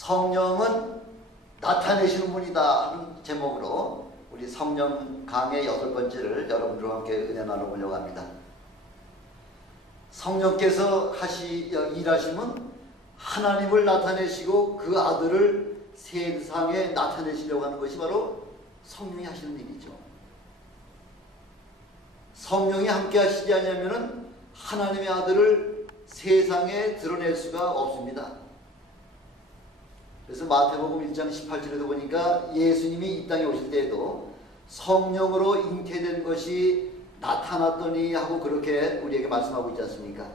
성령은 나타내시는 분이다 하는 제목으로 우리 성령 강의 8번째를 여러분들과 함께 은혜 나눠보려고 합니다. 성령께서 일하심은 하나님을 나타내시고 그 아들을 세상에 나타내시려고 하는 것이 바로 성령이 하시는 일이죠. 성령이 함께 하시지 않으면 하나님의 아들을 세상에 드러낼 수가 없습니다. 그래서 마태복음 1장 18절에도 보니까 예수님이 이 땅에 오실 때에도 성령으로 잉태된 것이 나타났더니 하고 그렇게 우리에게 말씀하고 있지 않습니까?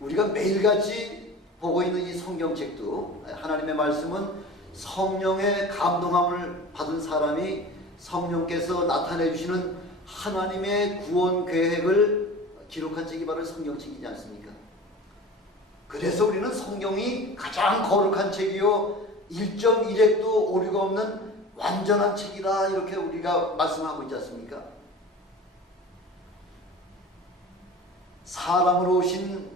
우리가 매일같이 보고 있는 이 성경책도 하나님의 말씀은 성령의 감동함을 받은 사람이 성령께서 나타내 주시는 하나님의 구원 계획을 기록한 책이 바로 성경책이지 않습니까? 그래서 우리는 성경이 가장 거룩한 책이요 1.1획도 오류가 없는 완전한 책이다 이렇게 우리가 말씀하고 있지 않습니까? 사람으로 오신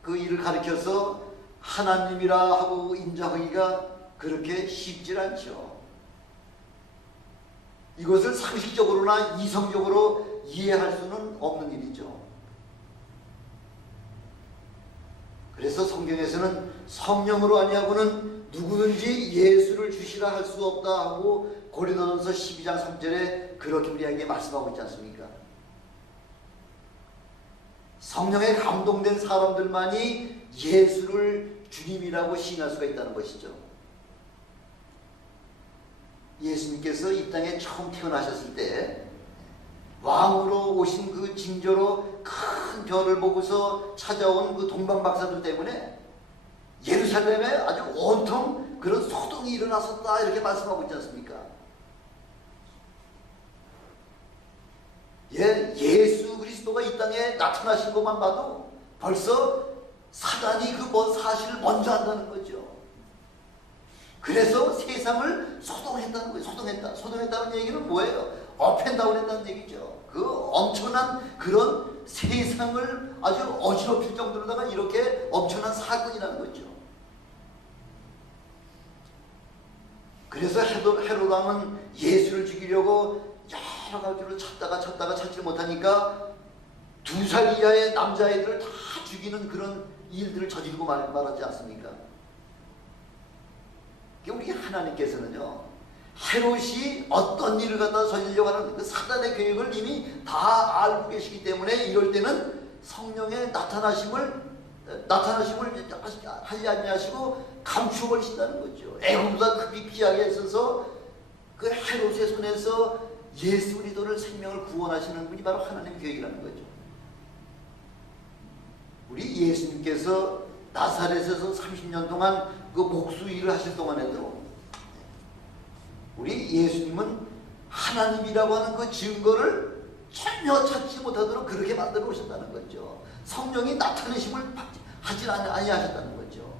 그 일을 가리켜서 하나님이라 하고 인정하기가 그렇게 쉽지 않죠. 이것을 상식적으로나 이성적으로 이해할 수는 없는 일이죠. 그래서 성경에서는 성령으로 아니하고는 누구든지 예수를 주시라 할 수 없다 하고 고린도전서 12장 3절에 그렇게 우리에게 말씀하고 있지 않습니까? 성령에 감동된 사람들만이 예수를 주님이라고 시인할 수가 있다는 것이죠. 예수님께서 이 땅에 처음 태어나셨을 때 왕으로 오신 그 징조로 큰 별을 보고서 찾아온 그 동방박사들 때문에 예루살렘에 아주 온통 그런 소동이 일어났었다 이렇게 말씀하고 있지 않습니까? 예수 그리스도가 이 땅에 나타나신 것만 봐도 벌써 사단이 그 사실을 먼저 한다는 거죠. 그래서 세상을 소동했다는 거예요. 소동했다는 얘기는 뭐예요? 업앤다운 했다는 얘기죠. 그 엄청난 그런 세상을 아주 어지럽힐 정도로다가 이렇게 엄청난 사건이라는 거죠. 그래서 헤롯 왕은 예수를 죽이려고 여러 가지로 찾다가 찾지 못하니까 2살 이하의 남자애들을 다 죽이는 그런 일들을 저지르고 말하지 않습니까? 우리 하나님께서는요, 헤롯이 어떤 일을 갖다 저지르려고 하는 그 사단의 계획을 이미 다 알고 계시기 때문에 이럴 때는 성령의 나타나심을 하지 아니하시고 감추어버리신다는 거죠. 애굽보다 급히 피하게 했어서 그 헤롯의 손에서 예수 그리스도를 생명을 구원하시는 분이 바로 하나님의 계획이라는 거죠. 우리 예수님께서 나사렛에서 30년 동안 그 목수 일을 하실 동안에도 우리 예수님은 하나님이라고 하는 그 증거를 전혀 찾지 못하도록 그렇게 만들어 오셨다는 거죠. 성령이 나타내심을 하지 아니하셨다는 거죠.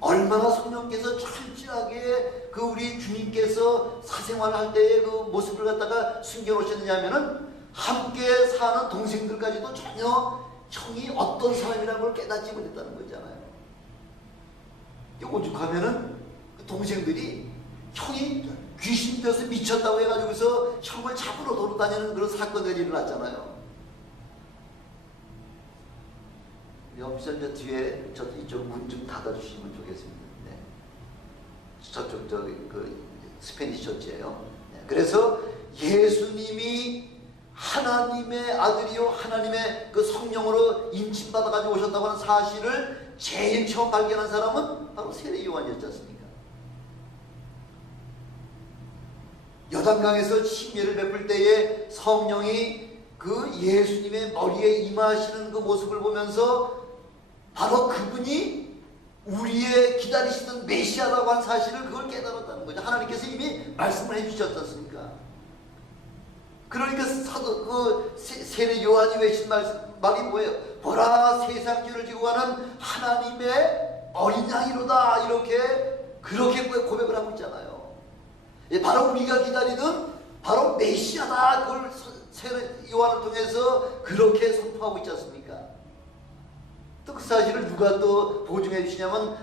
얼마나 성령께서 철저하게 그 우리 주님께서 사생활을 할 때의 그 모습을 갖다가 숨겨놓으셨느냐 하면은 함께 사는 동생들까지도 전혀 형이 어떤 사람이라는 걸 깨닫지 못했다는 거잖아요. 오죽하면은 그 동생들이 형이 귀신 되어서 미쳤다고 해가지고서 형을 잡으러 돌아다니는 그런 사건들이 일어났잖아요. 여기서 이제 뒤에 이쪽 문 좀 닫아주시면 좋겠습니다. 네. 저쪽 그 스페니시 처치예요. 네. 그래서 예수님이 하나님의 아들이요 하나님의 그 성령으로 임침받아가지고 오셨다고 하는 사실을 제일 처음 발견한 사람은 바로 세례 요한이었지 않습니까? 요단강에서 침례를 베풀 때에 성령이 그 예수님의 머리에 임하시는 그 모습을 보면서 바로 그분이 우리의 기다리시던 메시아라고 한 사실을 그걸 깨달았다는 거죠. 하나님께서 이미 말씀을 해주셨지 않습니까? 그러니까 세례 요한이 외친 말이 뭐예요? 보라 세상 죄를 지고 가는 하나님의 어린 양이로다 그렇게 고백을 하고 있잖아요. 바로 우리가 기다리던 바로 메시아다 그걸 세례 요한을 통해서 그렇게 선포하고 있지 않습니까? 또 그 사실을 누가 또 보증해 주시냐면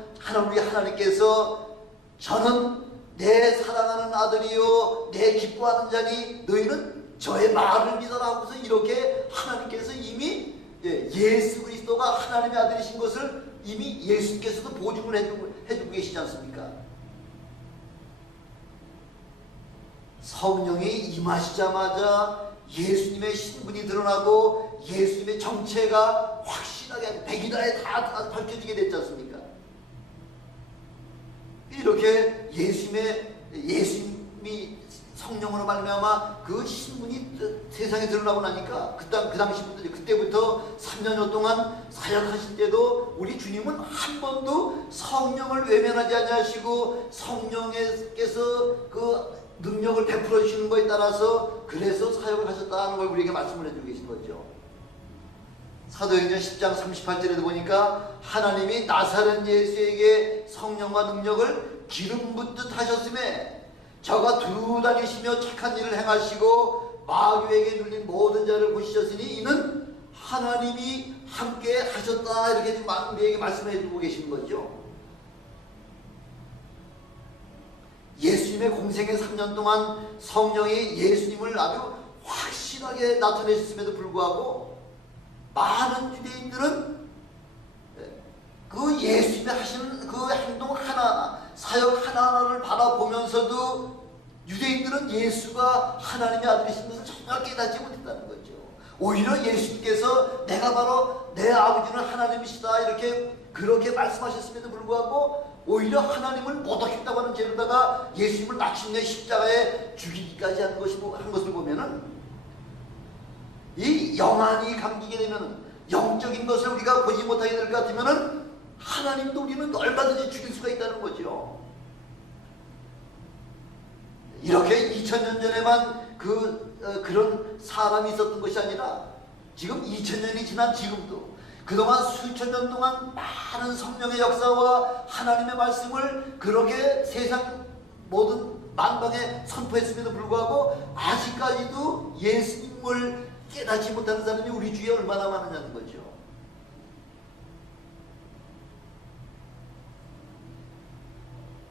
우리 하나님께서 저는 내 사랑하는 아들이요 내 기뻐하는 자니 너희는 저의 말을 믿어라 하고서 이렇게 하나님께서 이미 예수 그리스도가 하나님의 아들이신 것을 이미 예수께서도 보증을 해주고 계시지 않습니까? 성령이 임하시자마자 예수님의 신분이 드러나고 예수님의 정체가 확실하게 백일하에 다 밝혀지게 됐지 않습니까? 이렇게 예수님이 성령으로 말미암아 그 신분이 세상에 드러나고 나니까 그 당시부터 그때부터 3년여 동안 사역하실 때도 우리 주님은 한 번도 성령을 외면하지 아니하시고 성령께서 그 능력을 베풀어 주시는 것에 따라서 그래서 사역을 하셨다는 걸 우리에게 말씀을 해주고 계신 거죠. 사도행전 10장 38절에도 보니까 하나님이 나사렛 예수에게 성령과 능력을 기름 붓듯 하셨음에 저가 두루 다니시며 착한 일을 행하시고 마귀에게 눌린 모든 자를 고치셨으니 이는 하나님이 함께 하셨다 이렇게 우리에게 말씀해 주고 계신 거죠. 예수님의 공생의 3년 동안 성령이 예수님을 아주 확실하게 나타내셨음에도 불구하고 많은 유대인들은 그 예수님이 하시는 그 행동 하나하나 사역 하나하나를 바라보면서도 유대인들은 예수가 하나님의 아들이신 것을 정말 깨닫지 못했다는 거죠. 오히려 예수님께서 내가 바로 내 아버지는 하나님이시다 이렇게 그렇게 말씀하셨음에도 불구하고 오히려 하나님을 모독했다고 하는 죄로다가 예수님을 마침내 십자가에 죽이기까지 한 것을 보면은 이 영안이 감기게 되면은 영적인 것을 우리가 보지 못하게 될 것 같으면은 하나님도 우리는 얼마든지 죽일 수가 있다는 거죠. 이렇게 2000년 전에만 그런 사람이 있었던 것이 아니라 지금 2000년이 지난 지금도 그동안 수천 년 동안 많은 성령의 역사와 하나님의 말씀을 그렇게 세상 모든 만방에 선포했음에도 불구하고 아직까지도 예수님을 깨닫지 못하는 사람이 우리 주위에 얼마나 많으냐는 거죠.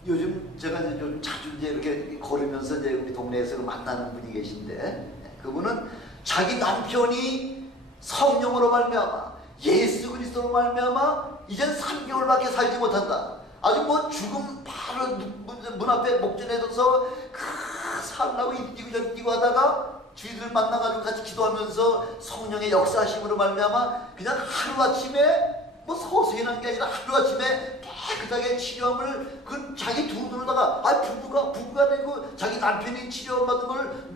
요즘 제가 요즘 자주 이렇게 걸으면서 우리 동네에서 만나는 분이 계신데 그분은 자기 남편이 성령으로 말미암아 예수 그리스도로 말미암아 이젠 3개월밖에 살지 못한다. 아주 죽음 바로 문 앞에 목전에 둬서 살라고 이뛰고 저뛰고 하다가 주위들 만나가지고 같이 기도하면서 성령의 역사심으로 말미암아 그냥 하루아침에 서서히는 게 아니라 하루아침에 깨끗하게 치료함을 자기 두 눈으로다가 부부가 되고 자기 남편이 치료받은 걸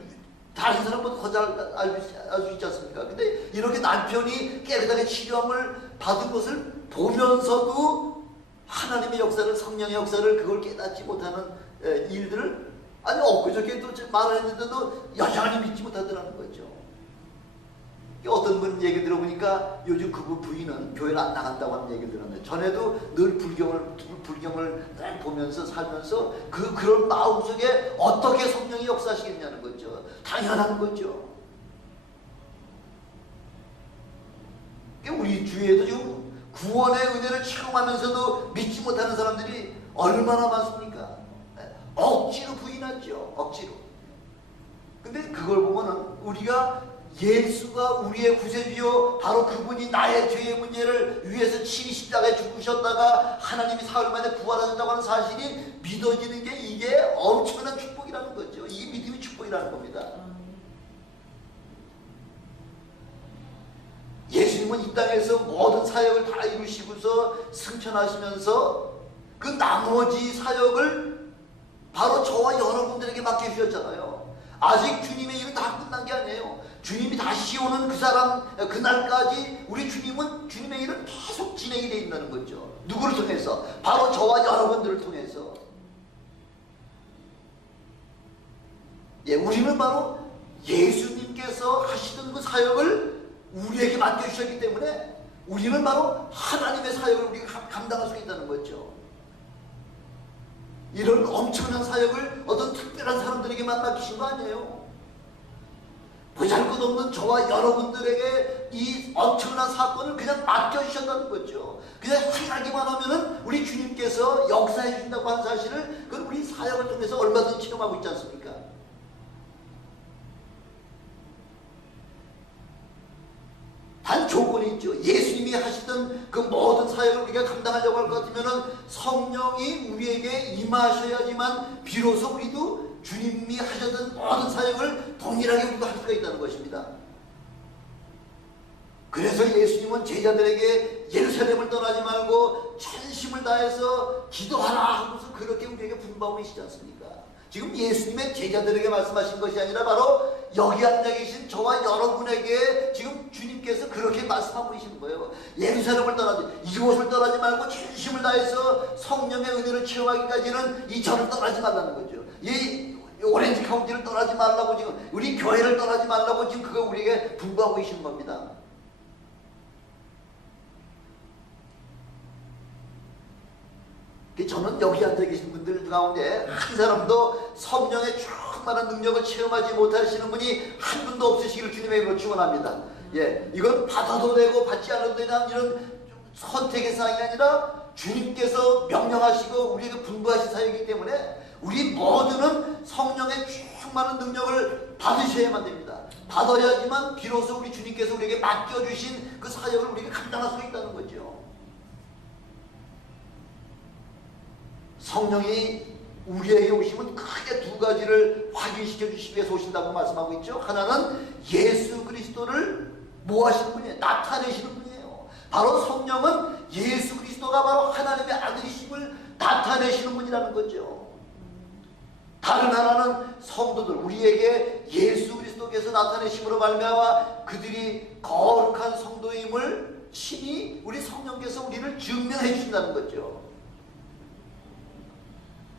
다른 사람보다 더 잘 알 수 있지 않습니까? 근데 이렇게 남편이 깨끗하게 치료함을 받은 것을 보면서도 하나님의 역사를 성령의 역사를 그걸 깨닫지 못하는 일들을 엊그저께 또 말을 했는데도 여전히 믿지 못하더라는 거죠. 어떤 분 얘기 들어보니까 요즘 그분 부인은 교회를 안 나간다고 하는 얘기를 들었는데 전에도 늘 불경을 보면서 살면서 그런 마음속에 어떻게 성령이 역사하시겠냐는 거죠. 당연한 거죠. 우리 주위에도 지금 구원의 은혜를 체험하면서도 믿지 못하는 사람들이 얼마나 많습니까? 억지로 부인하죠. 억지로. 근데 그걸 보면은 우리가 예수가 우리의 구세주요 바로 그분이 나의 죄의 문제를 위해서 친히 십자가에 죽으셨다가 하나님이 사흘 만에 부활하셨다고 하는 사실이 믿어지는 게 이게 엄청난 축복이라는 거죠. 이게 믿음의 축복이라는 겁니다. 예수님은 이 땅에서 모든 사역을 다 이루시고서 승천하시면서 그 나머지 사역을 바로 저와 여러분들에게 맡겨주셨잖아요. 아직 주님의 일은 다 끝난 게 아니에요. 주님이 다시 오는 그날까지 우리 주님은 주님의 일은 계속 진행이 되어 있다는 거죠. 누구를 통해서? 바로 저와 여러분들을 통해서. 우리는 바로 예수님께서 하시던 그 사역을 우리에게 맡겨주셨기 때문에 우리는 바로 하나님의 사역을 우리가 감당할 수 있다는 거죠. 이런 엄청난 사역을 어떤 특별한 사람들에게만 맡기신 거 아니에요. 보잘것없는 저와 여러분들에게 이 엄청난 사건을 그냥 맡겨주셨다는 거죠. 그냥 행하기만 하면은 우리 주님께서 역사해 주신다고 한 사실을 그걸 우리 사역을 통해서 얼마든지 체험하고 있지 않습니까? 단 조건이 있죠. 예수님이 하시던 그 모든 사역을 우리가 감당하려고 할 것 같으면은 성령이 우리에게 임하셔야지만 비로소 우리도 주님이 하셨던 모든 사역을 동일하게 우리도 할 수가 있다는 것입니다. 그래서 예수님은 제자들에게 예루살렘을 떠나지 말고 전심을 다해서 기도하라 하고서 그렇게 우리에게 분부하고 계시지 않습니까? 지금 예수님의 제자들에게 말씀하신 것이 아니라 바로 여기 앉아 계신 저와 여러분에게 지금 주님께서 그렇게 말씀하고 계시는 거예요. 예루살렘을 떠나지, 이곳을 떠나지 말고 전심을 다해서 성령의 은혜를 체험하기까지는 이 절을 떠나지 말라는 거죠. 이 오렌지 카운티를 떠나지 말라고, 지금 우리 교회를 떠나지 말라고 지금 그거 우리에게 분부하고 계시는 겁니다. 저는 여기 앉아 계신 분들 가운데 한 사람도 성령의 충만한 능력을 체험하지 못하시는 분이 한 분도 없으시기를 주님의 이름으로 축원합니다. 예, 이건 받아도 되고 받지 않아도 되는 이런 선택의 사항이 아니라 주님께서 명령하시고 우리에게 분부하신 사역이기 때문에 우리 모두는 성령의 충만한 능력을 받으셔야만 됩니다. 받아야지만 비로소 우리 주님께서 우리에게 맡겨주신 그 사역을 우리가 감당할 수 있다는 거죠. 성령이 우리에게 오시면 크게 두 가지를 확인시켜 주시기 위해서 오신다고 말씀하고 있죠. 하나는 예수 그리스도를 뭐 하시는 분이에요? 나타내시는 분이에요. 바로 성령은 예수 그리스도가 바로 하나님의 아들이심을 나타내시는 분이라는 거죠. 다른 하나는 성도들, 우리에게 예수 그리스도께서 나타내심으로 말미암아 그들이 거룩한 성도임을 친히 우리 성령께서 우리를 증명해 주신다는 거죠.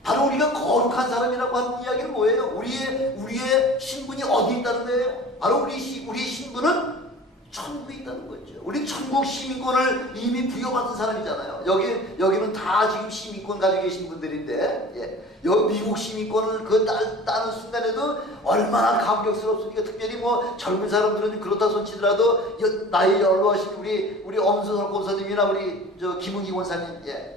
바로 우리가 거룩한 사람이라고 하는 이야기는 뭐예요? 우리의 신분이 어디 있다는 거예요? 바로 우리의 신분은 천국에 있다는 거죠. 우리 천국 시민권을 이미 부여받은 사람이잖아요. 여기는 다 지금 시민권 가지고 계신 분들인데, 예. 여기 미국 시민권을 따는 순간에도 얼마나 감격스럽습니까? 특별히 뭐 젊은 사람들은 그렇다 손치더라도 나이 연로하신 우리 엄수석 권사님이나 우리 김은기 권사님, 예.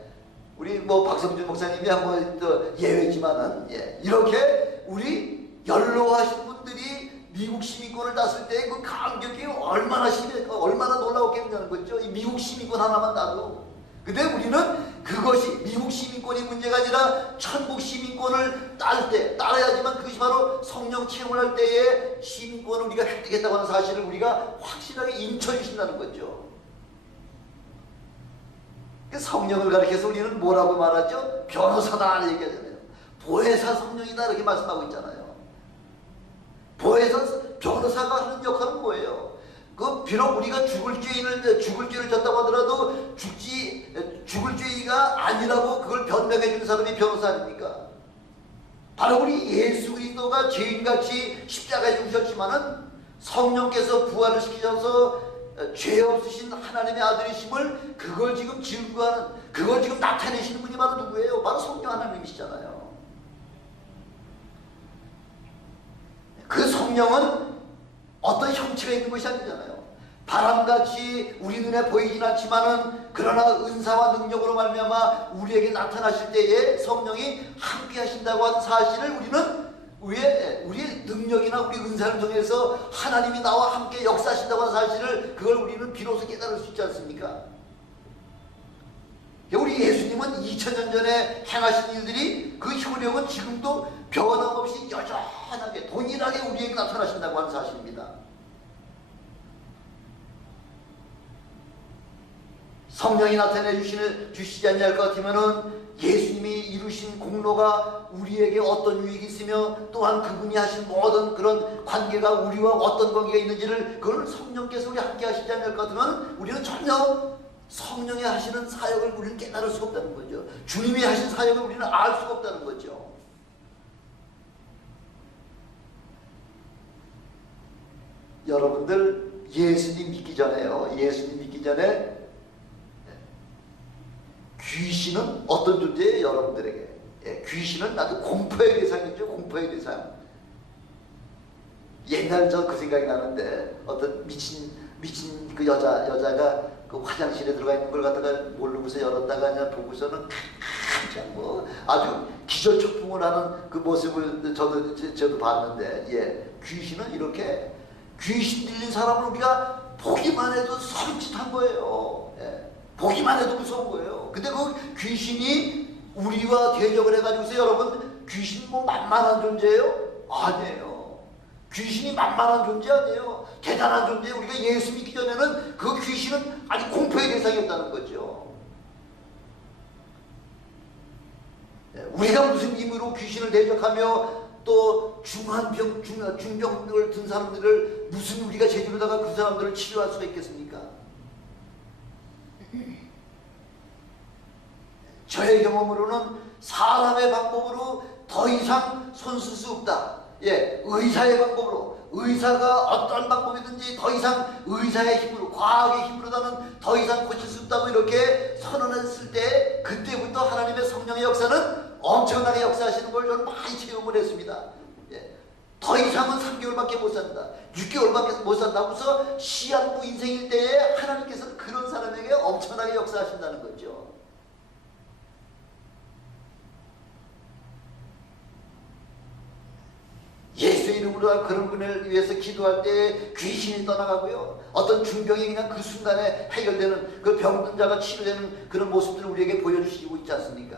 우리 뭐 박성준 목사님이야 뭐 예외지만은, 예, 이렇게 우리 연로하신 분들이 미국 시민권을 땄을 때 그 감격이 얼마나 놀라웠겠냐는 거죠. 이 미국 시민권 하나만 따도. 근데 우리는 그것이 미국 시민권이 문제가 아니라 천국 시민권을 따라야지만 그것이 바로 성령 체험을 할 때에 시민권을 우리가 획득했다고 하는 사실을 우리가 확실하게 인쳐주신다는 거죠. 성령을 가리켜서 우리는 뭐라고 말하죠? 변호사다 얘기하잖아요. 보혜사 성령이다 이렇게 말씀하고 있잖아요. 변호사가 하는 역할은 뭐예요? 비록 우리가 죽을 죄를 졌다고 하더라도 죽을 죄가 아니라고 그걸 변명해 준 사람이 변호사 아닙니까? 바로 우리 예수 그리스도가 죄인같이 십자가에 죽으셨지만은 성령께서 부활을 시키셔서 죄 없으신 하나님의 아들이심을 그걸 지금 증거하는, 그걸 지금 나타내시는 분이 바로 누구예요? 바로 성령 하나님이시잖아요. 그 성령은 어떤 형체가 있는 것이 아니잖아요. 바람같이 우리 눈에 보이진 않지만은 그러나 은사와 능력으로 말미암아 우리에게 나타나실 때에 성령이 함께 하신다고 하는 사실을 우리는 우리의 능력이나 우리 은사를 통해서 하나님이 나와 함께 역사하신다고 하는 사실을 그걸 우리는 비로소 깨달을 수 있지 않습니까? 우리 예수님은 2000년 전에 행하신 일들이 그 효력은 지금도 변함없이 여전하게 동일하게 우리에게 나타나신다고 하는 사실입니다. 성령이 나타내 주시지 않을 것 같으면은 예수님이 이루신 공로가 우리에게 어떤 유익이 있으며 또한 그분이 하신 모든 그런 관계가 우리와 어떤 관계가 있는지를 그걸 성령께서 우리 함께 하시지 않을 것 같으면 우리는 전혀 성령이 하시는 사역을 우리는 깨달을 수가 없다는 거죠. 주님이 하신 사역을 우리는 알 수가 없다는 거죠. 여러분들 예수님 믿기 전에 귀신은 어떤 존재예요? 여러분들에게, 귀신은 아주 공포의 대상이죠. 공포의 대상. 옛날 저 그 생각이 나는데 어떤 미친 그 여자가 그 화장실에 들어가 있는 걸 갖다가 모르고서 열었다가 그냥 보고서는 그냥 뭐 아주 기절초풍을 하는 그 모습을 저도 봤는데, 예, 귀신은 이렇게 귀신 들린 사람을 우리가 보기만 해도 섬찟한 거예요. 예, 보기만 해도 무서운 거예요. 근데 그 귀신이 우리와 대적을 해가지고서 여러분, 귀신 뭐 만만한 존재예요? 아니에요. 귀신이 만만한 존재 아니에요. 대단한 존재. 우리가 예수 믿기 전에는 그 귀신은 아주 공포의 대상이었다는 거죠. 우리가 무슨 힘으로 귀신을 대적하며 또 중병을 든 사람들을 무슨 우리가 재주로다가 그 사람들을 치료할 수가 있겠습니까? 저의 경험으로는 사람의 방법으로 더 이상 손쓸 수 없다. 예, 의사의 방법으로, 의사가 어떤 방법이든지 더 이상 의사의 힘으로, 과학의 힘으로다는 더 이상 고칠 수 없다고 이렇게 선언했을 때, 그때부터 하나님의 성령의 역사는 엄청나게 역사하시는 걸 저는 많이 체험을 했습니다. 예, 더 이상은 3개월밖에 못 산다, 6개월밖에 못 산다고서 시한부 인생일 때에 하나님께서는 그런 사람에게 엄청나게 역사하신다는 거죠. 예수의 이름으로 그런 분을 위해서 기도할 때 귀신이 떠나가고요, 어떤 중병이 그냥 그 순간에 해결되는, 그 병든 자가 치료되는 그런 모습들을 우리에게 보여주시고 있지 않습니까?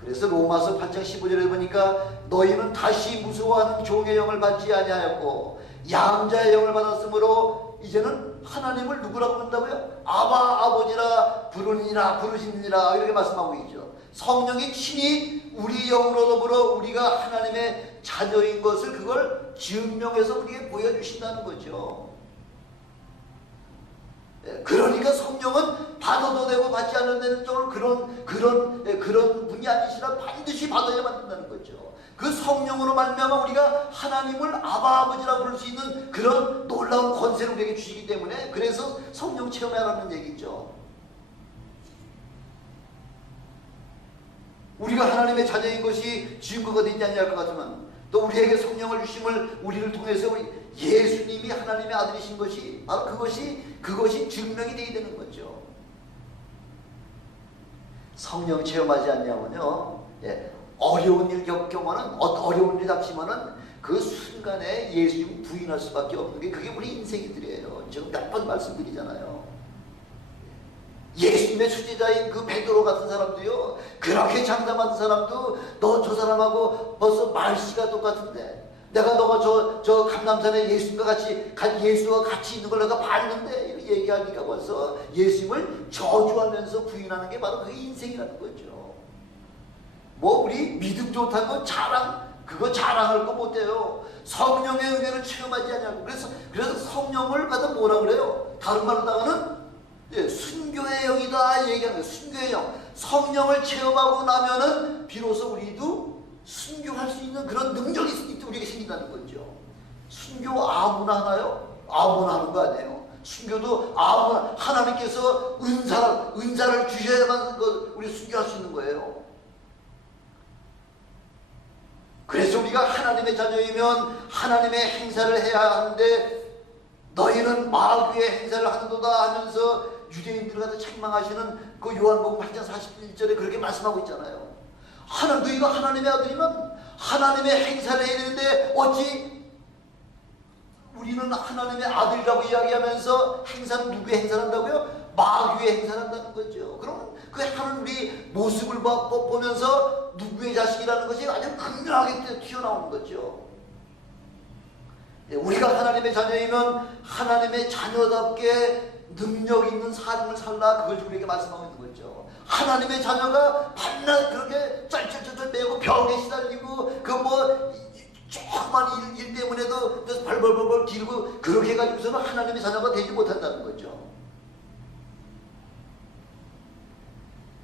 그래서 로마서 8장 15절에 보니까 너희는 다시 무서워하는 종의 영을 받지 아니하였고 양자의 영을 받았으므로 이제는 하나님을 누구라고 부른다고요? 아바, 아버지라 부르시니라 이렇게 말씀하고 있죠. 성령이 친히 우리 영으로 더불어 우리가 하나님의 자녀인 것을 그걸 증명해서 우리에게 보여주신다는 거죠. 그러니까 성령은 받아도 되고 받지 않아도 되는 그런 분이 아니시라 반드시 받아야만 된다는 거죠. 그 성령으로 말미암아 우리가 하나님을 아바 아버지라 부를 수 있는 그런 놀라운 권세를 우리에게 주시기 때문에, 그래서 성령 체험하라는 얘기죠. 우리가 하나님의 자녀인 것이 증거가 되지 않을 것 같으면, 또 우리에게 성령을 주심을 우리를 통해서 예수님이 하나님의 아들이신 것이 바로 그것이 증명이 되어야 되는 거죠. 성령 체험하지 않냐면요, 예, 어려운 일 겪으면은, 어려운 일 닥치면은 그 순간에 예수님 부인할 수밖에 없는 게 그게 우리 인생이들이에요. 지금 몇 번 말씀드리잖아요. 예수님의 수제자인 그 베드로 같은 사람도요, 그렇게 장담하는 사람도 너 저 사람하고 벌써 말씨가 똑같은데, 내가 너가 저 감람산에 예수와 같이 있는 걸 내가 봤는데 이렇게 얘기하니까 벌써 예수님을 저주하면서 부인하는 게 바로 그 인생이라는 거죠. 뭐 우리 믿음 좋다는 거 그거 자랑할 거 못해요. 성령의 은혜를 체험하지 않냐고. 그래서 성령을 갖다 뭐라 그래요? 다른 말로 하면 순교의 영이다 얘기하는 거예요. 순교의 영. 성령을 체험하고 나면은 비로소 우리도 순교할 수 있는 그런 능력이 우리에게 생긴다는 거죠. 순교 아무나 하나요? 아무나 하는 거 아니에요. 순교도 아무나, 하나님께서 은사를 주셔야만 우리 순교할 수 있는 거예요. 그래서 우리가 하나님의 자녀이면 하나님의 행사를 해야 하는데, 너희는 마귀의 행사를 하는도다 하면서 유대인들을 갖다 책망하시는 그 요한복음 8장 41절에 그렇게 말씀하고 있잖아요. 너희가 하나님의 아들이면 하나님의 행사를 해야 되는데 어찌 우리는 하나님의 아들이라고 이야기하면서 행사는 누구의 행사를 한다고요? 마귀의 행사를 한다는 거죠. 그럼 그 하는 우리 모습을 보면서 누구의 자식이라는 것이 아주 극명하게 튀어나오는 거죠. 우리가 하나님의 자녀이면 하나님의 자녀답게 능력 있는 삶을 살라, 그걸 우리에게 말씀하고 있는 거죠. 하나님의 자녀가 밤낮 그렇게 쩔쩔쩔 매고 병에 시달리고 조그만 일 때문에도 벌벌벌 기르고 그렇게 해가지고서는 하나님의 자녀가 되지 못한다는 거죠.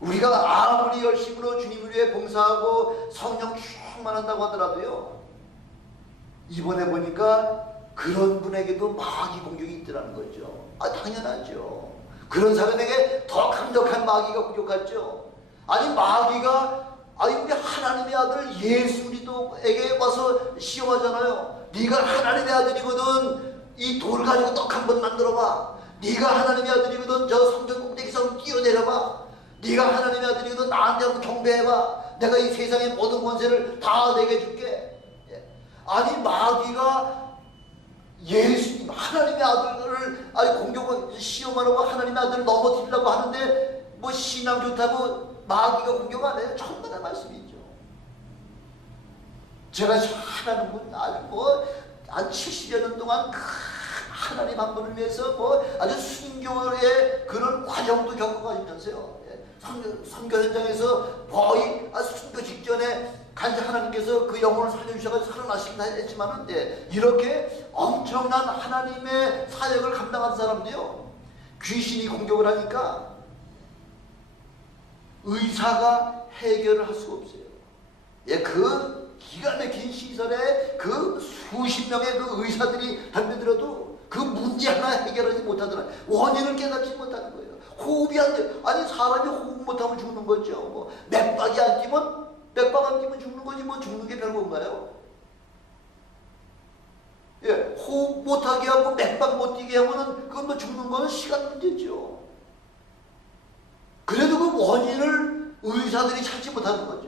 우리가 아무리 열심으로 주님을 위해 봉사하고 성령 충만한다고 하더라도요, 이번에 보니까 그런 분에게도 마귀 공격이 있더라는 거죠. 당연하죠. 그런 사람에게 더 강력한 마귀가 공격하죠. 아니, 마귀가 아니 우리 하나님의 아들 예수 그리스도에게 와서 시험하잖아요. 네가 하나님의 아들이거든 이 돌 가지고 떡 한 번 만들어봐. 네가 하나님의 아들이거든 저 성전 꼭대기에서 뛰어내려봐. 네가 하나님의 아들이거든 나한테 한번 경배해봐. 내가 이 세상의 모든 권세를 다 내게 줄게. 아니 마귀가 예수님 하나님의 아들을 아니 공격하고 시험하려고 하나님의 아들을 넘어뜨리려고 하는데 뭐 신앙 좋다고 마귀가 공격 안 해요. 천만의 말씀이죠. 제가 하나님은 아주 한 70여 년 동안 하나님 한 분을 위해서 아주 순교의 그런 과정도 겪어가면서요. 선교 현장에서 거의 순교 직전에 하나님께서 그 영혼을 살려주셔서 살아나시긴 했지만 이렇게 엄청난 하나님의 사역을 감당한 사람도요 귀신이 공격을 하니까 의사가 해결을 할 수가 없어요. 그 기가 막힌 시설에 그 수십 명의 그 의사들이 달려들어도 그 문제 하나 해결하지 못하더라. 원인을 깨닫지 못하는 거예요. 호흡이 안 돼. 아니 사람이 호흡 못하면 죽는 거죠. 맥박이 안 뛰면 죽는 거지 죽는 게 별건가요? 호흡 못하게 하고 맥박 못 뛰게 하면은 그건 죽는 거는 시간 문제죠. 그래도 그 원인을 의사들이 찾지 못하는 거죠.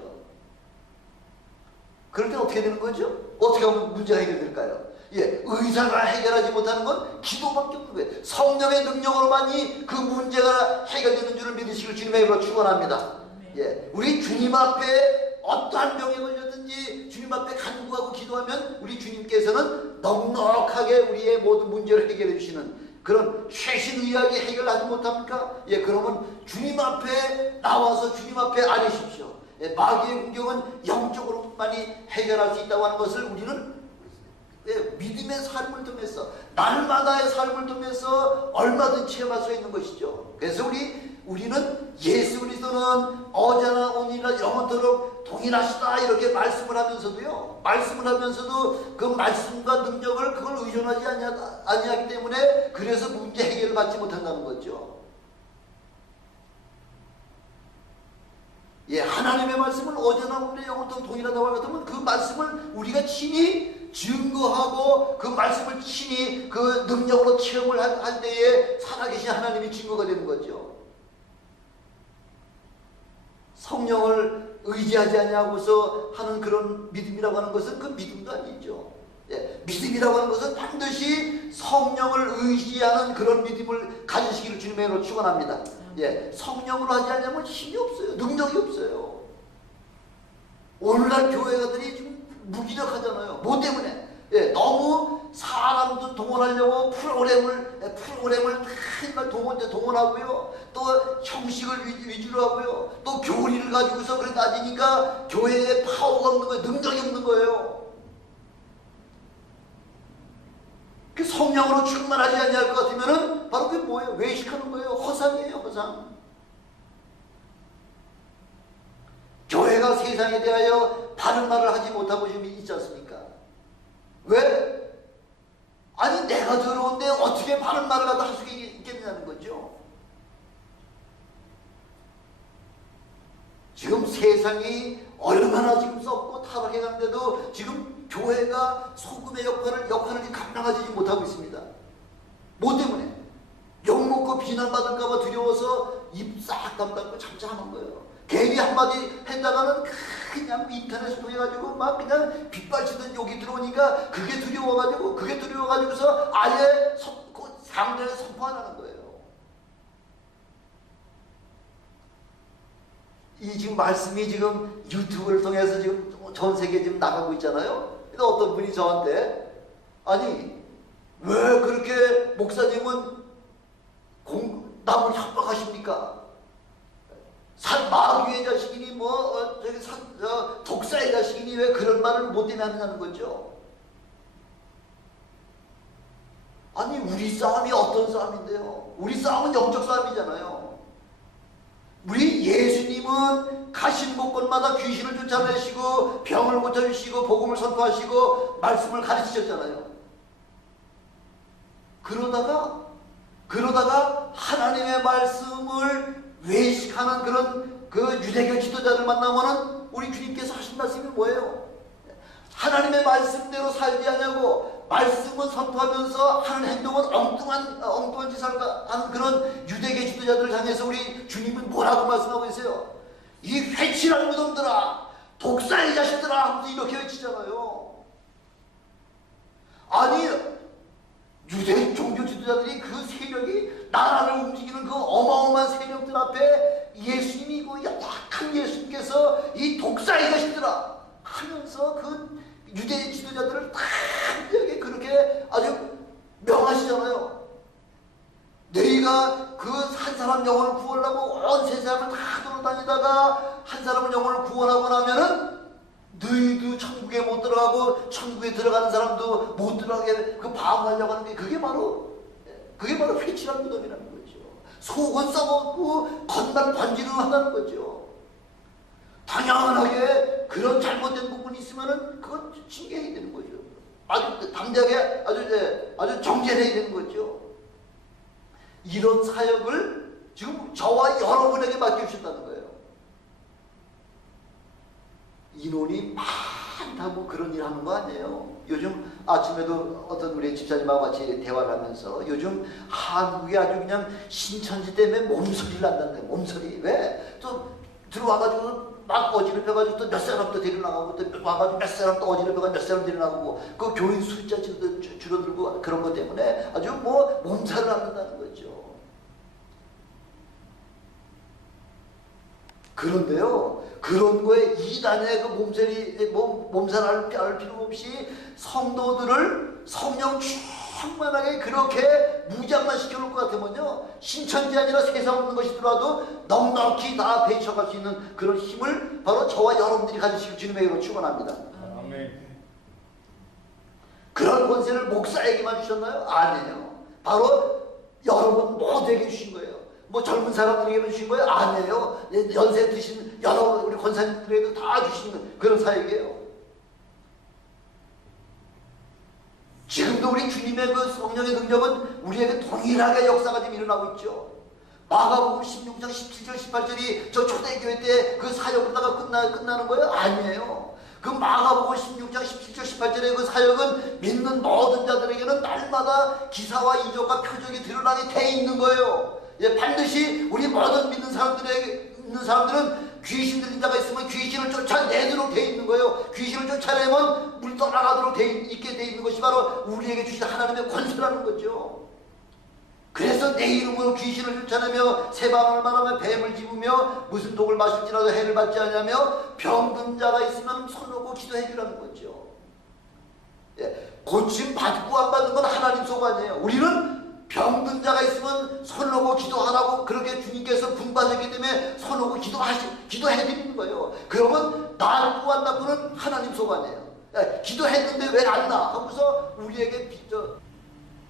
그럴 때 어떻게 되는 거죠? 어떻게 하면 문제가 해결될까요? 의사가 해결하지 못하는 건 기도밖에 없는 거예요. 성령의 능력으로만이 그 문제가 해결되는 줄을 믿으시길 주님의 이름으로 축원합니다. 우리 주님 앞에 어떠한 병에 걸렸든지 주님 앞에 간구하고 기도하면 우리 주님께서는 넉넉하게 우리의 모든 문제를 해결해 주시는 그런 최신의학이 해결하지 못합니까? 그러면 주님 앞에 나와서 주님 앞에 아뢰십시오. 마귀의 공격은 영적으로만이 해결할 수 있다고 하는 것을 우리는 믿음의 삶을 통해서 날마다의 삶을 통해서 얼마든지 체험할 수 있는 것이죠. 그래서 우리는 예수 그리스도는 어제나 오늘이나 영원토록 동일하시다 이렇게 말씀을 하면서도 그 말씀과 능력을 그걸 의존하지 아니하기 때문에 그래서 문제 해결을 받지 못한다는 거죠. 하나님의 말씀은 어제나 오늘 영원토록 동일하다고 할 것 같으면 그 말씀을 우리가 친히 증거하고 그 말씀을 친히 그 능력으로 체험을 할 때에 살아계신 하나님이 증거가 되는 거죠. 성령을 의지하지 아니하고서 하는 그런 믿음이라고 하는 것은 그 믿음도 아니죠. 믿음이라고 하는 것은 반드시 성령을 의지하는 그런 믿음을 가지시기를 주님의 이름으로 축원합니다. 성령으로 하지 않으면 힘이 없어요. 능력이 없어요. 오늘날 교회가들이 지금 무기력하잖아요. 뭐 때문에? 너무 사람들 동원하려고 프로그램을 정말 동원하고요. 또 형식을 위주로 하고요. 또 교리를 가지고서 그래 따지니까 교회에 파워가 없는 거예요. 능력이 없는 거예요. 그 성령으로 충만하지 않을 것 같으면은 바로 그게 뭐예요? 외식하는 거예요. 허상이에요. 허상. 교회가 세상에 대하여 바른 말을 하지 못하고 지금 있지 않습니까? 왜? 아니 내가 더러운데 어떻게 바른 말을 갖다 할 수 있겠냐는 거죠. 지금 세상이 얼마나 지금 썩고 타락해 가는데도 지금 교회가 소금의 역할을 감당하지 못하고 있습니다. 뭐 때문에? 욕먹고 비난받을까봐 두려워서 입 싹 담담고 잠잠한 거예요. 괜히 한마디 했다가는 그냥 인터넷을 통해가지고 막 그냥 빗발치던 욕이 들어오니까 그게 두려워가지고서 아예 상대를 선포 안 하는 거예요. 이 지금 말씀이 지금 유튜브를 통해서 지금 전 세계에 지금 나가고 있잖아요. 근데 어떤 분이 저한테 아니 왜 그렇게 목사님은 남을 협박하십니까? 마귀의 자식이니 독사의 자식이니 왜 그런 말을 못 때문에 하느냐는 거죠. 아니 우리 싸움이 어떤 싸움인데요? 우리 싸움은 영적 싸움이잖아요. 우리 예수님은 가신 곳곳마다 귀신을 쫓아내시고 병을 고쳐주시고 복음을 선포하시고 말씀을 가르치셨잖아요. 그러다가 하나님의 말씀을 외식하는 그런 그 유대교 지도자를 만나면은 우리 주님께서 하신 말씀이 뭐예요? 하나님의 말씀대로 살지 않냐고. 말씀은 선포하면서 하는 행동은 엉뚱한 짓을 하는 그런 유대계 지도자들을 향해서 우리 주님은 뭐라고 말씀하고 계세요? 이 회칠한 무덤들아, 독사의 자식들아 하면서 이렇게 외치잖아요. 아니, 유대 종교 지도자들이 그 세력이 나라를 움직이는 그 어마어마한 세력들 앞에 예수님이 그 약한 예수님께서 이 독사의 자식들아 하면서 그 유대 지도자들을 담대하게 그렇게 아주 명하시잖아요. 너희가 그 한 사람 영혼을 구원하고 온 세상을 다 돌아다니다가 한 사람을 영혼을 구원하고 나면은 너희도 천국에 못 들어가고 천국에 들어가는 사람도 못 들어가게 그 방어하려고 하는 게 그게 바로 회칠한 무덤이라는 거죠. 속은 썩었고 겉만 번지르르 한다는 거죠. 당연하게 그런 잘못된 부분이 있으면은 그건 징계해야 되는 거죠. 아주 담대하게 아주 정죄해야 되는 거죠. 이런 사역을 지금 저와 여러분에게 맡겨주셨다는 거예요. 인원이 많다고 그런 일 하는 거 아니에요. 요즘 아침에도 어떤 우리 집사님하고 같이 대화를 하면서 요즘 한국이 아주 그냥 신천지 때문에 몸서리를 난다는 거예요. 몸서리. 왜? 또 들어와가지고 막 어지럽혀가지고 또 몇 사람 또 데려나가고 또 와가지고 몇 사람 또 어지럽혀가지고 몇 사람 데려나가고 그 교인 숫자 줄어들고 그런 것 때문에 아주 뭐 몸살을 앓는다는 거죠. 그런데요, 그런 거에 이단의 그 몸살을 앓을 필요 없이 성도들을 성령 충만하게 그렇게 무장만 시켜놓을 것 같으면요, 신천지 아니라 세상 없는 것이더라도 넉넉히 다 배척할 수 있는 그런 힘을 바로 저와 여러분들이 가지시길 주님에게로 축원합니다. 아멘. 그런 권세를 목사에게만 주셨나요? 아니에요. 바로 여러분 모두에게 주신 거예요. 뭐 젊은 사람들에게만 주신 거예요? 아니에요. 연세 드신 여러분 우리 권사님들에게도 다 주시는 그런 사역이에요. 지금도 우리 주님의 그 성령의 능력은 우리에게 동일하게 역사가 지금 일어나고 있죠. 마가복음 16장 17절 18절이 저 초대교회 때 그 사역으로다가 끝나는 거예요? 아니에요. 그 마가복음 16장 17절 18절의 그 사역은 믿는 모든 자들에게는 날마다 기사와 이적과 표적이 드러나게 돼 있는 거예요. 예, 반드시 우리 모든 믿는 사람들은 귀신 들린 자가 있으면 귀신을 쫓아내도록 돼 있는 거예요. 귀신을 쫓아내면 물 떠나가도록 있게 돼 있는 것이 바로 우리에게 주신 하나님의 권세라는 거죠. 그래서 내 이름으로 귀신을 쫓아내며 새방을 말하며 뱀을 집으며 무슨 독을 마실지라도 해를 받지 않냐며 병든 자가 있으면 손 놓고 기도해 주라는 거죠. 예, 고침 받고 안 받는 건 하나님 속 아니에요. 우리는 병든 자가 있으면 손 놓고 기도하라고 그렇게 주님께서 분바하셨기 때문에 손 놓고 기도해 드리는 거예요. 그러면 낫고 안 낫고는 하나님 속 아니에요. 야, 기도했는데 왜 안 나? 하고서 우리에게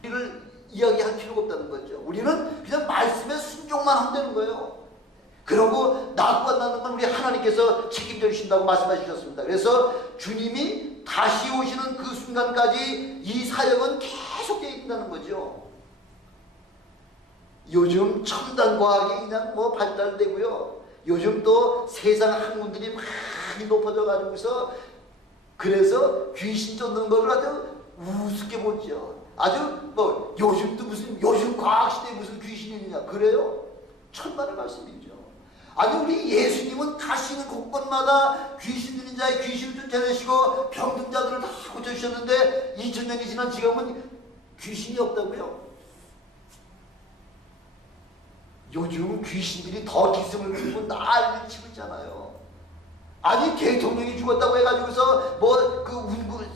우리를 이야기할 필요가 없다는 거죠. 우리는 그냥 말씀에 순종만 하면 되는 거예요. 그러고 낫고 안 낫는 건 우리 하나님께서 책임져 주신다고 말씀해 주셨습니다. 그래서 주님이 다시 오시는 그 순간까지 이 사역은 계속되어 있다는 거죠. 요즘 첨단 과학이 그냥 뭐 발달되고요. 요즘 또 세상 학문들이 많이 높아져 가지고서 그래서 귀신 쫓는 것을 아주 우습게 보죠. 아주 뭐 요즘도 요즘 과학 시대에 무슨 귀신이 있느냐 그래요? 천만의 말씀이죠. 아니 우리 예수님은 가시는 곳곳마다 귀신 들린 자의 귀신을 쫓아내시고 병든 자들을 다 고쳐주셨는데 2000년이 지난 지금은 귀신이 없다고요? 요즘 귀신들이 더 기승을 부리고 난리를 치고 있잖아요. 아니 대통령이 죽었다고 해가지고서 뭐 그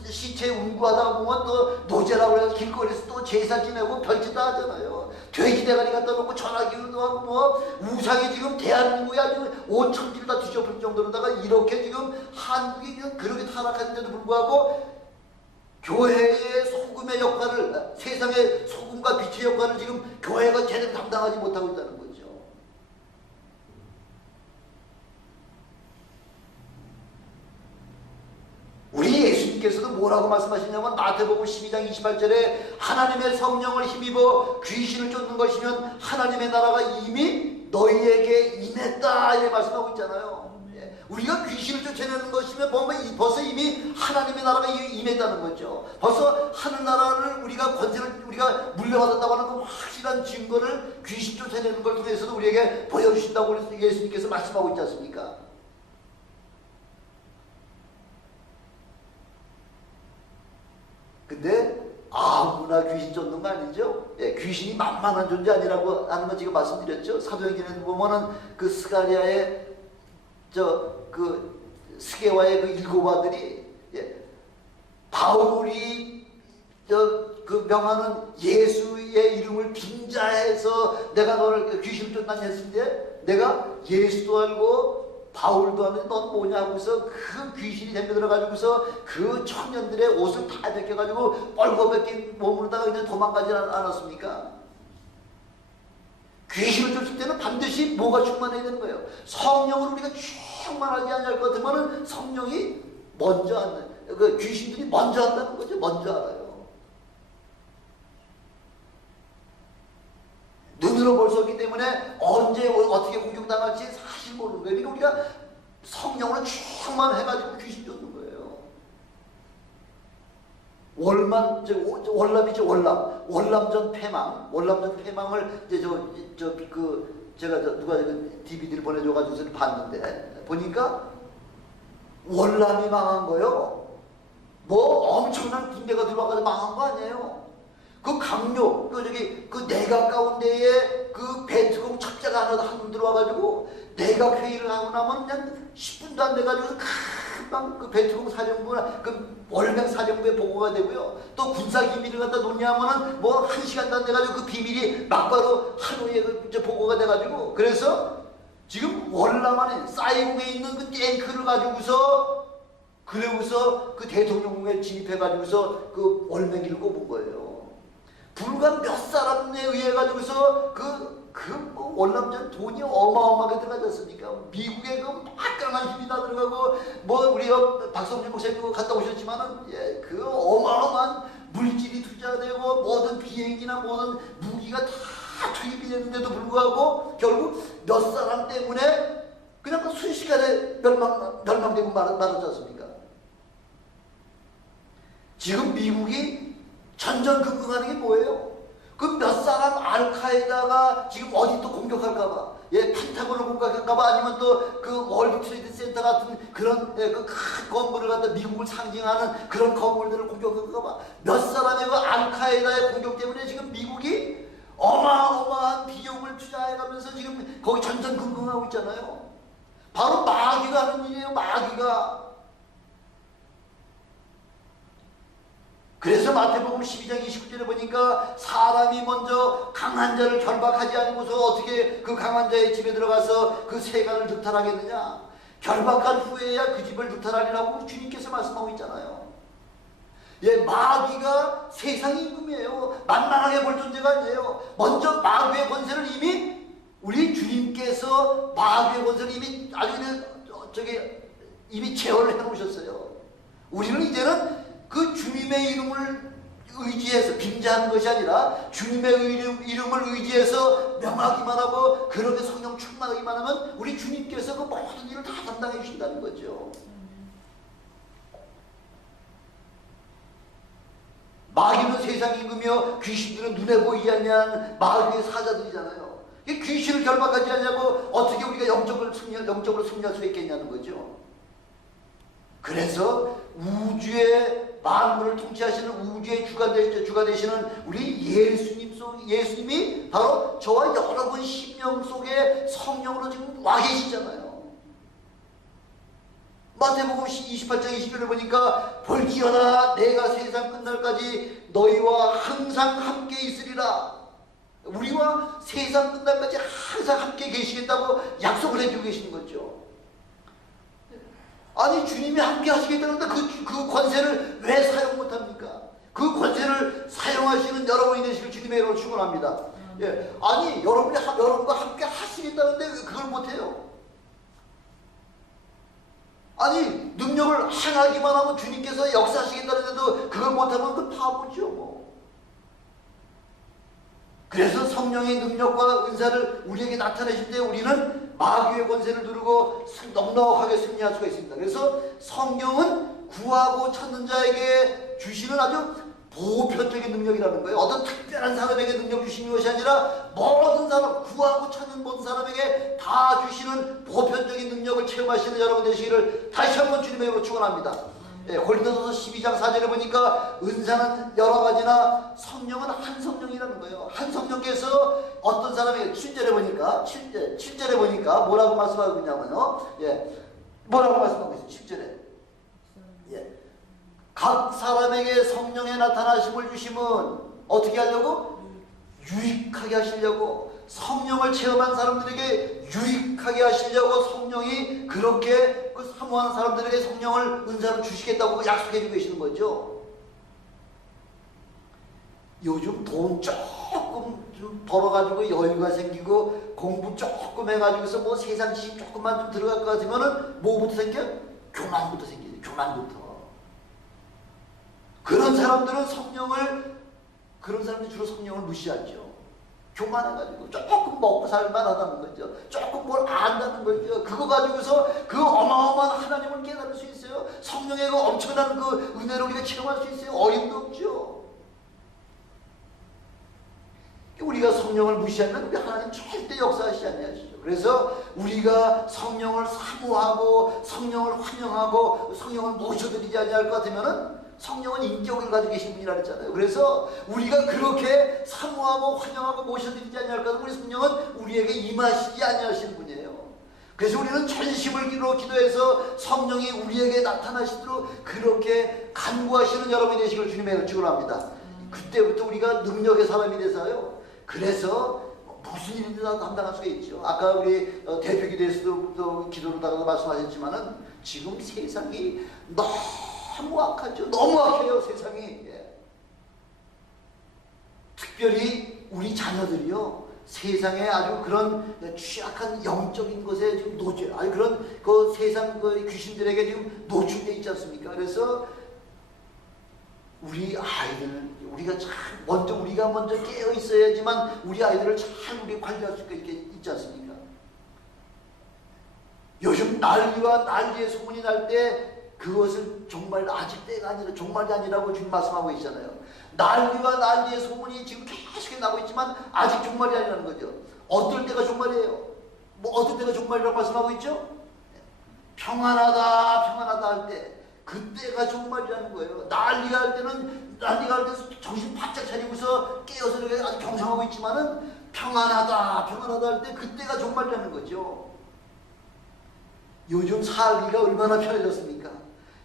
시체 운구하다 보면 또 노제라고 해서 길거리에서 또 제사 지내고 별짓 다 하잖아요. 돼지 대가리 갖다 놓고 전화기도 하고 뭐 우상이 지금 대한민국이 아주 온 천지를 다 뒤져볼 정도로다가 이렇게 지금 한국이 그렇게 타락하는데도 불구하고 교회의 소금의 역할을, 세상의 소금과 빛의 역할을 지금 교회가 제대로 담당하지 못하고 있다는 거죠. 우리 예수님께서도 뭐라고 말씀하시냐면 마태복음 12장 28절에 하나님의 성령을 힘입어 귀신을 쫓는 것이면 하나님의 나라가 이미 너희에게 임했다 이렇게 말씀하고 있잖아요. 우리가 귀신을 쫓아내는 것이면 벌써 이미 하나님의 나라가 임했다는 거죠. 벌써 하늘나라를 우리가 권세를 우리가 물려받았다고 하는 그 확실한 증거를 귀신 쫓아내는 걸 통해서도 우리에게 보여주신다고 예수님께서 말씀하고 있지 않습니까? 근데 아무나 귀신 쫓는 거 아니죠? 예, 귀신이 만만한 존재 아니라고 하는 거 지금 말씀드렸죠? 사도행전에 보면은 그 스가랴의 그 스게와의 그 일곱 아들이, 예, 바울이 그 명하는 예수의 이름을 빙자해서 내가 너를 귀신 쫓나니 했을 때 내가 예수도 알고 바울도 하는데 넌 뭐냐 하고서 그 귀신이 덤벼들어가지고서 그 청년들의 옷을 다 벗겨가지고 뻘거벗긴 몸으로다가 그냥 도망가지 않았습니까? 귀신을 쫓을 때는 반드시 뭐가 충만해야 되는 거예요? 성령으로 우리가 충만하지 않을 것 같으면 성령이 먼저 하는, 그 귀신들이 먼저 한다는 거죠. 먼저 알아요. 눈으로 볼 수 없기 때문에 언제 어떻게 공격당할지 사실 모르는 거예요. 그러니까 우리가 성령으로 충만해가지고 귀신 쫓는 거예요. 월남이죠. 월남전 패망. 월남전 패망을 이제 제가 누가 DVD를 보내줘가지고 봤는데 보니까 월남이 망한 거예요. 뭐 엄청난 군대가 들어와가지고 망한 거 아니에요. 그 강요, 그 내각 가운데에 그 베트콩 첩자가 하나 한 놈 들어와가지고 내각 회의를 하고 나면 그냥 10분도 안 돼가지고 금방 그 베트콩 사령부나 그 월맹 사령부에 보고가 되고요. 또 군사 기밀을 갖다 논의하면은 뭐 1시간도 안 돼가지고 그 비밀이 막바로 하루에 보고가 돼가지고, 그래서 지금 월남 안에 사이공에 있는 그 탱크를 가지고서 그러고서 그 대통령궁에 진입해가지고서 그 월맹기를 꼽은 거예요. 불과 몇 사람에 의해 가지고서 뭐 월남전 돈이 어마어마하게 들어가졌으니까 미국의 그 막강한 힘이 다 들어가고, 뭐 우리 박성준 목사님도 갔다 오셨지만은, 예, 그 어마어마한 물질이 투자되고 모든 비행기나 모든 무기가 다 투입이 됐는데도 불구하고 결국 몇 사람 때문에 그냥 순식간에 멸망되고 말았지 않습니까? 지금 미국이 전전긍긍하는 게 뭐예요? 그 몇 사람 알카에다가 지금 어디 또 공격할까봐, 예, 펜타곤을 공격할까봐, 아니면 또 그 월드 트레이드 센터 같은 그런, 예, 그 큰 건물을 갖다 미국을 상징하는 그런 건물들을 공격할까봐 몇 사람의 그 알카에다의 공격 때문에 지금 미국이 어마어마한 비용을 투자해가면서 지금 거기 전전긍긍하고 있잖아요. 바로 마귀가 하는 일이에요. 마귀가. 그래서 마태복음 12장 29절에 보니까 사람이 먼저 강한 자를 결박하지 않고서 어떻게 그 강한 자의 집에 들어가서 그 세간을 득탈하겠느냐? 결박한 후에야 그 집을 득탈하리라고 주님께서 말씀하고 있잖아요. 예, 마귀가 세상의 임금이에요. 만만하게 볼 존재가 아니에요. 먼저 마귀의 권세를 이미 우리 주님께서 마귀의 권세를 이미 이미 제어를 해놓으셨어요. 우리는 이제는 그 주님의 이름을 의지해서 빙자하는 것이 아니라 주님의 이름을 의지해서 명하기만 하고 그렇게 성령 충만하기만 하면 우리 주님께서 그 모든 일을 다 담당해 주신다는 거죠. 마귀는 세상 임금이요 귀신들은 눈에 보이지 않는 마귀의 사자들이잖아요. 귀신을 결박하지 않냐고 어떻게 우리가 영적으로 승리할 수 있겠냐는 거죠. 그래서 우주의 만물을 통치하시는 우주의 주가 되시는 우리 예수님이 바로 저와 여러분 심령 속에 성령으로 지금 와 계시잖아요. 마태복음 28장 20절을 보니까 볼지어다 내가 세상 끝날까지 너희와 항상 함께 있으리라. 우리와 세상 끝날까지 항상 함께 계시겠다고 약속을 해주고 계시는 거죠. 아니 주님이 함께 하시겠다는데 그 권세를 왜 사용 못합니까? 그 권세를 사용하시는 여러분이 되시길 주님의 이름으로 축원합니다. 예, 아니 여러분과 함께 하시겠다는데 왜 그걸 못해요? 아니 능력을 행하기만 하면 주님께서 역사하시겠다는데도 그걸 못하면 그 바보죠 뭐. 그래서 성령의 능력과 은사를 우리에게 나타내실 때 우리는 마귀의 권세를 누르고 넉넉하게 승리할 수가 있습니다. 그래서 성령은 구하고 찾는 자에게 주시는 아주 보편적인 능력이라는 거예요. 어떤 특별한 사람에게 능력 주시는 것이 아니라 모든 사람, 구하고 찾는 모든 사람에게 다 주시는 보편적인 능력을 체험하시는 여러분 되시기를 다시 한번 주님의 이름으로 축원합니다. 예, 고린도서 12장 4절에 보니까 은사는 여러 가지나 성령은 한 성령이라는 거예요. 한 성령께서 어떤 사람에게 7절에 보니까 7절에 보니까 뭐라고 말씀하고 있냐면요. 예, 뭐라고 말씀하고 있어요. 7절에. 예. 각 사람에게 성령의 나타나심을 주심은 어떻게 하려고? 유익하게 하시려고. 성령을 체험한 사람들에게 유익하게 하시려고 성령이 그렇게 그 사모하는 사람들에게 성령을 은사로 주시겠다고 약속해 주고 계시는 거죠. 요즘 돈 조금 좀 벌어가지고 여유가 생기고 공부 조금 해가지고서 뭐 세상 지식 조금만 좀 들어갈 것 같으면은 뭐부터 생겨? 교만부터 생겨요. 교만부터. 그런 사람들은 그런 사람들이 주로 성령을 무시하죠. 교만해가지고 조금 먹고 살만하다는 거죠. 조금 뭘 안다는 거죠. 그거 가지고서 그 어마어마한 하나님을 깨달을 수 있어요. 성령의 그 엄청난 그 은혜를 우리가 체험할 수 있어요. 어림도 없죠. 우리가 성령을 무시하면 우리 하나님 절대 역사하시지 않으시죠. 그래서 우리가 성령을 사모하고 성령을 환영하고 성령을 모셔드리지 아니할 것 같으면은 성령은 인격을 가지고 계신 분이라 그랬잖아요. 그래서 우리가 그렇게 사모하고 환영하고 모셔드리지 아니할 것 같으면 우리 성령은 우리에게 임하시지 아니하시는 분이에요. 그래서 우리는 전심을 기도해서 성령이 우리에게 나타나시도록 그렇게 간구하시는 여러분이 되시길 주님의 축원합니다. 그때부터 우리가 능력의 사람이 돼서요. 그래서 무슨 일인지 다 감당할 수가 있죠. 아까 우리 대표기도에서도 기도로다가 말씀하셨지만은 지금 세상이 너무 악하죠. 너무 악해요, 세상이. 예. 특별히 우리 자녀들이요. 세상에 아주 그런 취약한 영적인 것에 지금 아주 그런 그 세상 그 귀신들에게 지금 노출되어 있지 않습니까? 그래서 우리 아이들, 우리가 먼저 깨어 있어야지만 우리 아이들을 잘 우리 관리할 수 있지 않습니까? 요즘 난리의 소문이 날 때 그것은 정말 아직 때가 아니라 종말이 아니라고 주님 말씀하고 있잖아요. 난리의 소문이 지금 계속 나고 있지만 아직 종말이 아니라는 거죠. 어떨 때가 종말이에요? 어떤 때가 종말이라고 말씀하고 있죠? 평안하다 할 때, 그때가 종말이라는 거예요. 난리가 할 때는 정신 바짝 차리고서 깨어서 아주 경성하고 있지만은 평안하다 할 때 그때가 종말이라는 거죠. 요즘 살기가 얼마나 편해졌습니까?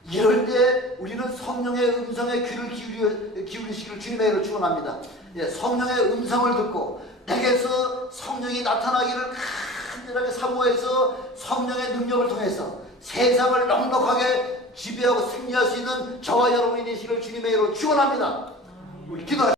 이럴 때 우리는 성령의 음성에 귀를 기울이시기를 주님의 이름으로 축원합니다. 예, 성령의 음성을 듣고 내게서 성령이 나타나기를 간절하게 사모해서 성령의 능력을 통해서 세상을 넉넉하게 지배하고 승리할 수 있는 저와 여러분이 되시기를 주님의 이름으로 축원합니다. 우리 기도하시죠.